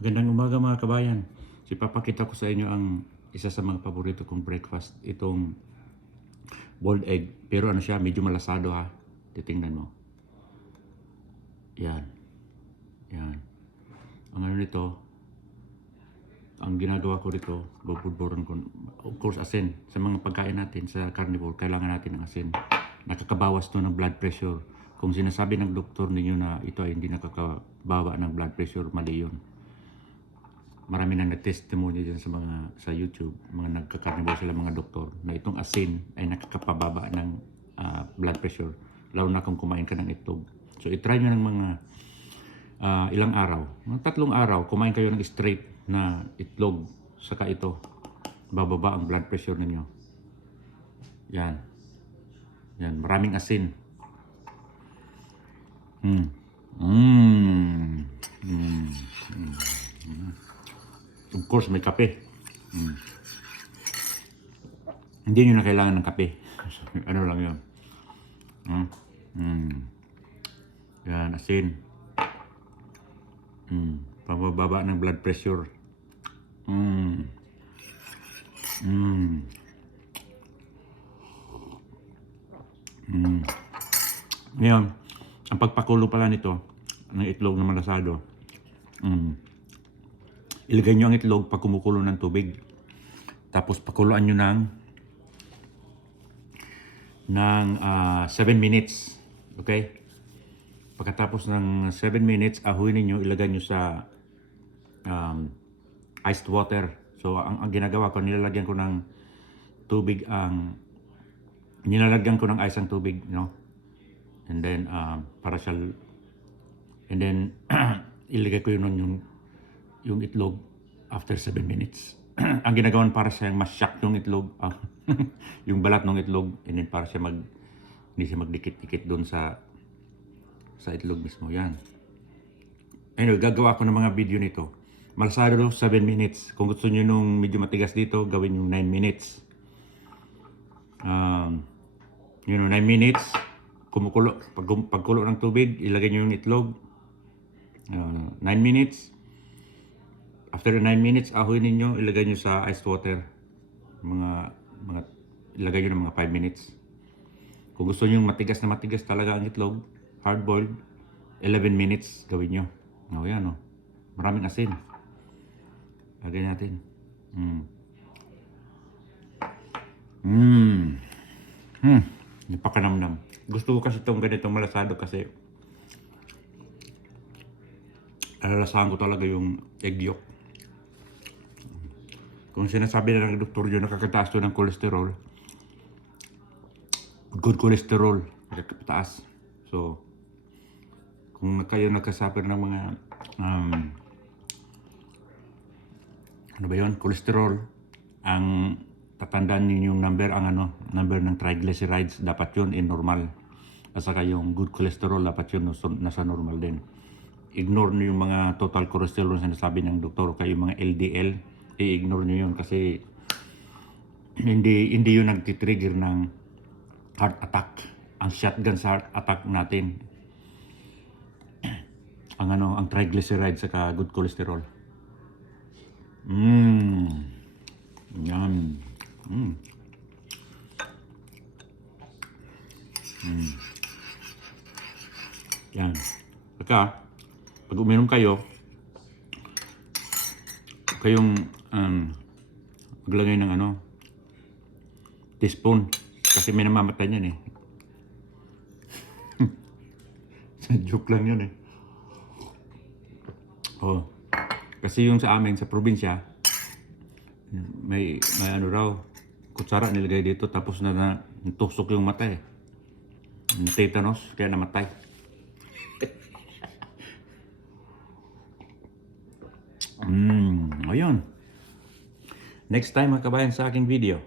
Magandang umaga mga kabayan. Ipapakita ko sa inyo ang isa sa mga paborito kong breakfast. Itong boiled egg. Pero ano siya, medyo malasado ha. Titingnan mo. Yan. Yan. Ang ano nito, ang ginagawa ko dito, bubudburan ko. Of course, asin. Sa mga pagkain natin, sa carnivore, kailangan natin ng asin. Nakakabawas to ng blood pressure. Kung sinasabi ng doktor ninyo na ito ay hindi nakakabawa ng blood pressure, mali yun marami nang nag-testimony dyan sa mga sa YouTube, mga nagkakarnivore sila mga doktor na itong asin ay nakakapababa ng ah, blood pressure lalo na kung kumain ka ng itlog. So itry nyo ng mga ah, ilang araw, mga tatlong araw, kumain kayo ng straight na itlog saka ito, bababa ang blood pressure ninyo. Yan. Yan, maraming asin. Mm. Mm. Mm. Of course, may kape. Mm. Hindi nyo na kailangan ng kape. ano lang yun. Mm. Mm. Yan, asin. Mm. Pabababa ng blood pressure. Mm. Mm. Mm. Ngayon, ang pagpakulo pala nito, ng itlog na malasado, mm. Ilagay nyo ang itlog pag kumukulo ng tubig. Tapos pakuluan nyo ng ng 7 minutes. Okay? Pagkatapos ng 7 minutes, ahuin ninyo, ilagay nyo sa um, iced water. So, ang, ang ginagawa ko, nilalagyan ko ng tubig ang nilalagyan ko ng ice ang tubig, no? And then, um, para siya, and then, ilagay ko yun yung, yung itlog after 7 minutes. ang ginagawan para siya mas shock yung itlog, ah, yung balat ng itlog, and then para siya mag, hindi siya magdikit-dikit doon sa, sa itlog mismo. Yan. Anyway, gagawa ko ng mga video nito. Malasado 7 minutes. Kung gusto niyo nung medyo matigas dito, gawin yung 9 minutes. Um, you know, 9 minutes. Kumukulo. Pag, pagkulo ng tubig, ilagay niyo yung itlog. Uh, 9 minutes. After 9 minutes, ahoy ninyo, ilagay nyo sa iced water. Mga, mga, ilagay nyo ng mga 5 minutes. Kung gusto nyo matigas na matigas talaga ang itlog, hard boiled, 11 minutes gawin nyo. O yan o. Maraming asin. Lagay natin. Mm. Mm. Hmm. Napakanamnam. Gusto ko kasi itong ganitong malasado kasi alalasahan ko talaga yung egg yolk. Kung sinasabi na ng doktor yun, nakakataas to ng kolesterol. Good cholesterol, nakakataas. So, kung kayo nagkasuffer ng mga um, ano ba yun, cholesterol, ang tatandaan ninyo yung number, ang ano, number ng triglycerides, dapat yun in normal. At saka yung good cholesterol, dapat yun nasa- normal din. Ignore nyo yung mga total cholesterol na sinasabi ng doktor, kaya yung mga LDL, i-ignore nyo yun kasi hindi hindi yun nagtitrigger ng heart attack. Ang shotgun sa heart attack natin, ang ano, ang triglycerides saka good cholesterol. Mmm. Yan. Mm. Mm. Yan. Pagka, pag uminom kayo, kayong um, maglagay ng ano, teaspoon. Kasi may namamatay niyan eh. Joke lang yun eh. Oh. Kasi yung sa amin, sa probinsya, may, may ano raw, kutsara nilagay dito tapos na, na tusok yung mata eh. Tetanus, kaya namatay. Mm, ayun. Next time mga kabayan sa aking video,